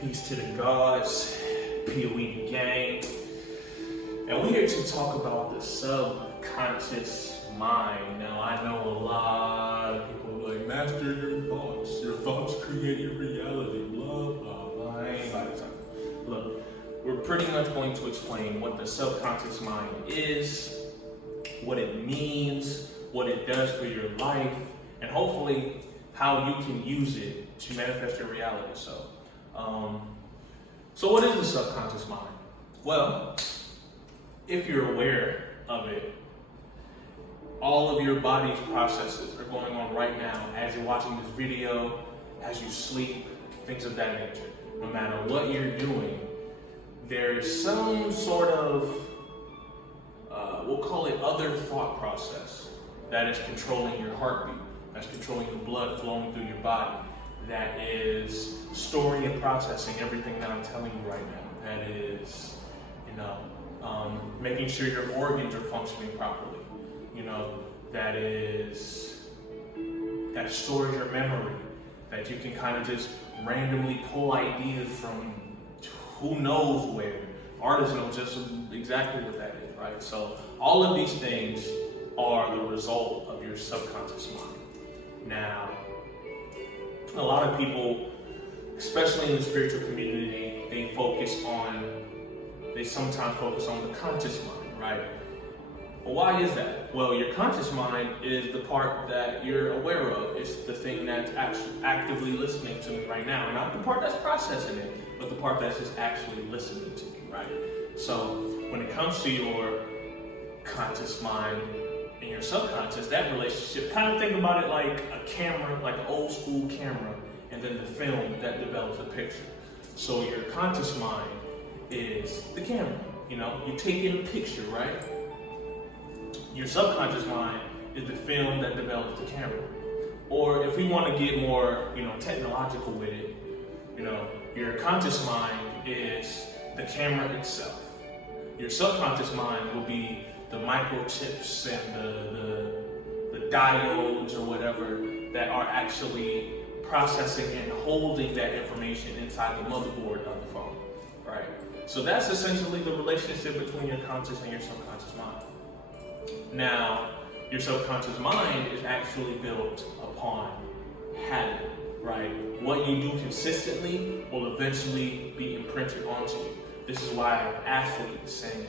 Peace to the gods, POE gang. And we're here to talk about the subconscious mind. Now, I know a lot of people are like, master your thoughts. Your thoughts create your reality. Blah, blah, blah. I ain't about to talk. Look, we're pretty much going to explain what the subconscious mind is, what it means, what it does for your life, and hopefully how you can use it to manifest your reality. So what is the subconscious mind? Well, if you're aware of it, all of your body's processes are going on right now as you're watching this video, as you sleep, things of that nature. No matter what you're doing, there's some sort of, we'll call it other thought process that is controlling your heartbeat, that's controlling the blood flowing through your body, that is storing and processing everything that I'm telling you right now. That is, making sure your organs are functioning properly. That stores your memory. That you can kind of just randomly pull ideas from who knows where. Artists know just exactly what that is, right? So all of these things are the result of your subconscious mind. Now, a lot of people, especially in the spiritual community, they sometimes focus on the conscious mind, right? Well, why is that? Well, your conscious mind is the part that you're aware of. It's the thing that's actually actively listening to me right now. Not the part that's processing it, but the part that's just actually listening to me, right? So when it comes to your conscious mind and your subconscious, that relationship, kind of think about it like a camera, like an old school camera, and then the film that develops a picture. So your conscious mind is the camera, you take in a picture, right? Your subconscious mind is the film that develops the camera. Or if we want to get more, technological with it, your conscious mind is the camera itself. Your subconscious mind will be the microchips and the diodes or whatever that are actually processing and holding that information inside the motherboard of the phone, right? So that's essentially the relationship between your conscious and your subconscious mind. Now, your subconscious mind is actually built upon habit, right? What you do consistently will eventually be imprinted onto you. This is why athletes and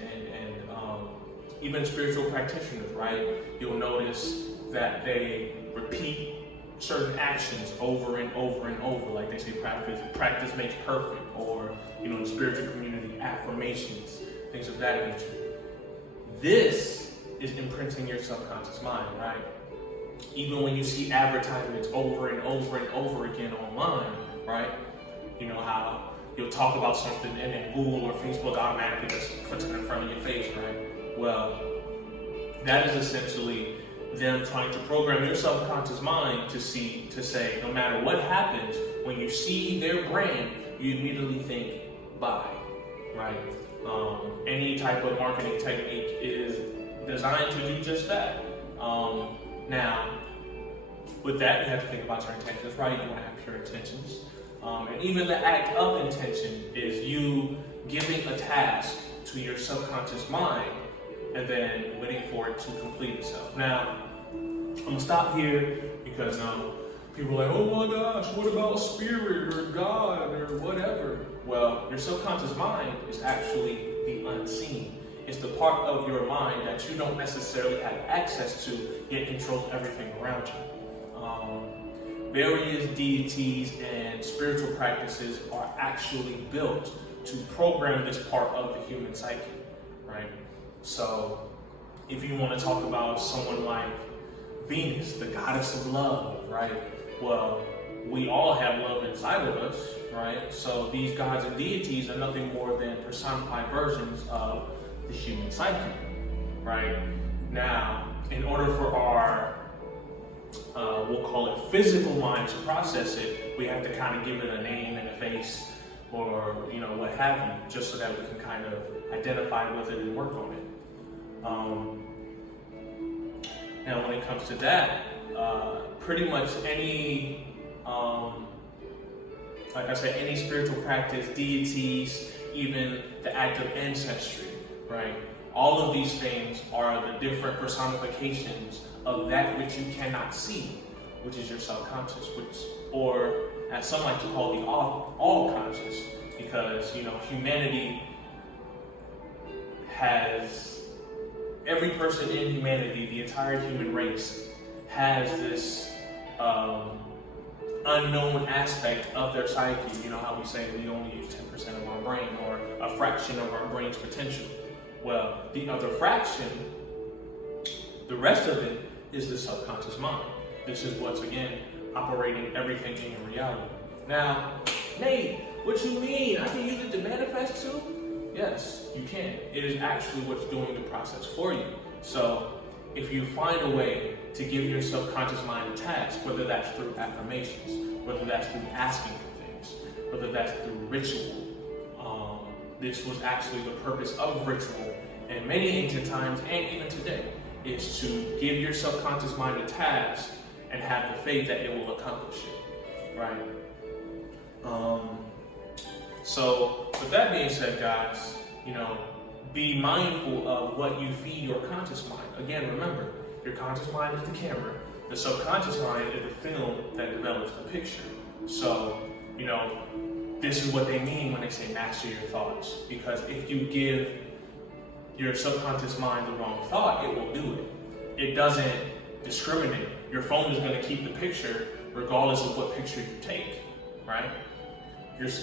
even spiritual practitioners, right? You'll notice that they repeat certain actions over and over and over. Like they say, practice makes perfect, or, in the spiritual community, affirmations, things of that nature. This is imprinting your subconscious mind, right? Even when you see advertisements over and over and over again online, right? How you'll talk about something and then Google or Facebook automatically just puts it in front of your face, right? Well, that is essentially them trying to program your subconscious mind to say, no matter what happens, when you see their brand, you immediately think, buy, right? Any type of marketing technique is designed to do just that. Now, with that, you have to think about your intentions, right? You want to have pure intentions. And even the act of intention is you giving a task to your subconscious mind and then waiting for it to complete itself. Now, I'm gonna stop here because people are like, oh my gosh, what about spirit or God or whatever? Well, your subconscious mind is actually the unseen. It's the part of your mind that you don't necessarily have access to, yet controls everything around you. Various deities and spiritual practices are actually built to program this part of the human psyche, right? So if you want to talk about someone like Venus, the goddess of love, right? Well, we all have love inside of us, right? So these gods and deities are nothing more than personified versions of the human psyche, right? Now, in order for our, we'll call it physical mind to process it, we have to kind of give it a name and a face or, what have you, just so that we can kind of identify with it and work on it. Now, when it comes to that, pretty much any like I said, any spiritual practice, deities, even the act of ancestry, right? All of these things are the different personifications of that which you cannot see, which is your subconscious, or as some like to call the all conscious, because humanity has, every person in humanity, the entire human race, has this unknown aspect of their psyche. You know how we say we only use 10% of our brain, or a fraction of our brain's potential. Well, the other fraction, the rest of it, is the subconscious mind. This is what's, again, operating everything in your reality. Now, Nate, what you mean? I can use it to manifest too? Yes, you can. It is actually what's doing the process for you. So, if you find a way to give your subconscious mind a task, whether that's through affirmations, whether that's through asking for things, whether that's through ritual, this was actually the purpose of ritual in many ancient times and even today, is to give your subconscious mind a task and have the faith that it will accomplish it, right? So with that being said, guys, be mindful of what you feed your conscious mind. Again, remember, your conscious mind is the camera. The subconscious mind is the film that develops the picture. So, this is what they mean when they say master your thoughts. Because if you give your subconscious mind the wrong thought, it will do it. It doesn't discriminate. Your phone is going to keep the picture regardless of what picture you take, right?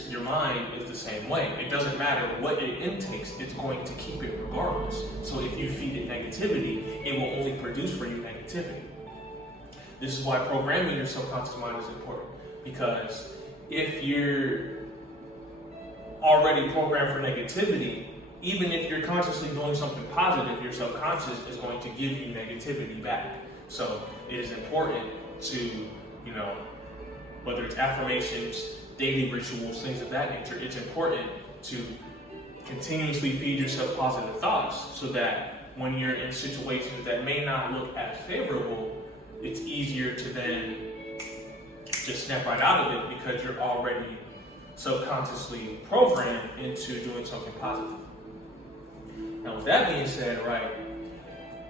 Your mind is the same way. It doesn't matter what it intakes, it's going to keep it regardless. So if you feed it negativity, it will only produce for you negativity. This is why programming your subconscious mind is important. Because if you're already programmed for negativity, even if you're consciously doing something positive, your subconscious is going to give you negativity back. So it is important to, whether it's affirmations, daily rituals, things of that nature, it's important to continuously feed yourself positive thoughts so that when you're in situations that may not look as favorable, it's easier to then just snap right out of it because you're already subconsciously programmed into doing something positive. Now, with that being said, right,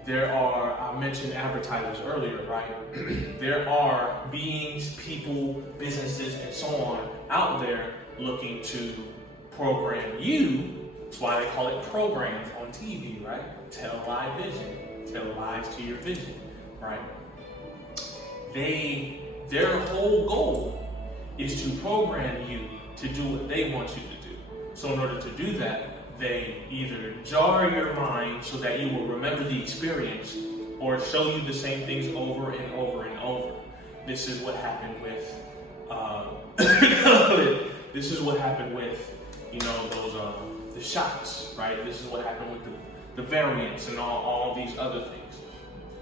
I mentioned advertisers earlier, right? There are beings, people, businesses, and so on out there looking to program you. That's why they call it programs on TV, right? Tell live vision, tell lies to your vision, right? Their whole goal is to program you to do what they want you to do. So in order to do that, they either jar your mind so that you will remember the experience, or show you the same things over and over and over. This is what happened with the shots, right? This is what happened with the variants and all these other things.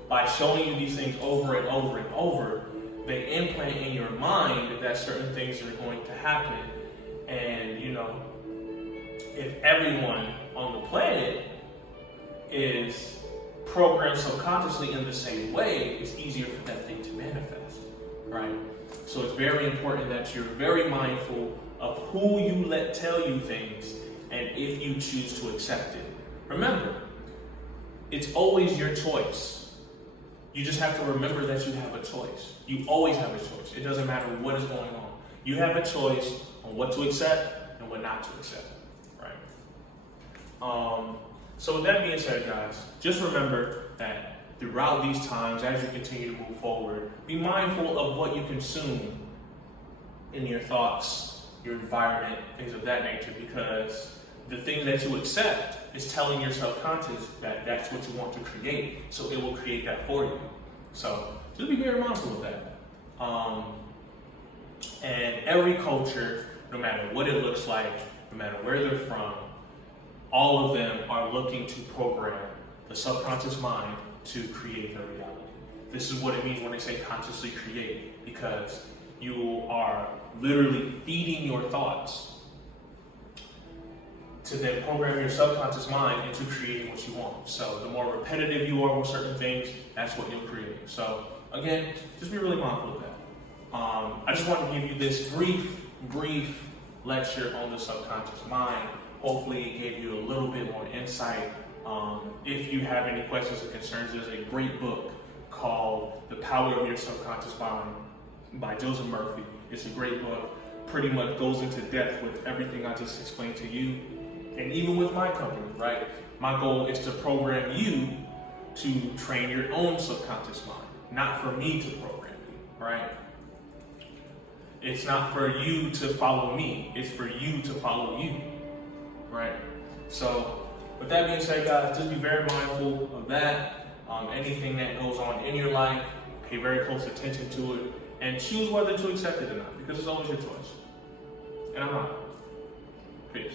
By showing you these things over and over and over, they implant in your mind that certain things are going to happen. And if everyone on the planet is programmed subconsciously in the same way, it's easier for that thing to manifest, right? So it's very important that you're very mindful of who you let tell you things and if you choose to accept it. Remember, it's always your choice. You just have to remember that you have a choice. You always have a choice. It doesn't matter what is going on. You have a choice on what to accept and what not to accept, right? So with that being said, guys, just remember that throughout these times, as you continue to move forward, be mindful of what you consume in your thoughts, your environment, things of that nature, because the thing that you accept is telling your subconscious that that's what you want to create, so it will create that for you. So just be very mindful of that. And every culture, no matter what it looks like, no matter where they're from, all of them are looking to program the subconscious mind to create their reality. This is what it means when they say consciously create, because you are literally feeding your thoughts to then program your subconscious mind into creating what you want. So the more repetitive you are with certain things, that's what you'll create. So again, just be really mindful of that. I just want to give you this brief brief lecture on the subconscious mind. Hopefully it gave you a little bit more insight. If you have any questions or concerns, there's a great book called The Power of Your Subconscious Mind by Joseph Murphy. It's a great book. Pretty much goes into depth with everything I just explained to you. And even with my company, right? My goal is to program you to train your own subconscious mind, not for me to program you, right? It's not for you to follow me, it's for you to follow you, right? So, with that being said, guys, just be very mindful of that. Anything that goes on in your life, pay very close attention to it, and choose whether to accept it or not, because it's always your choice. And I'm out. Peace.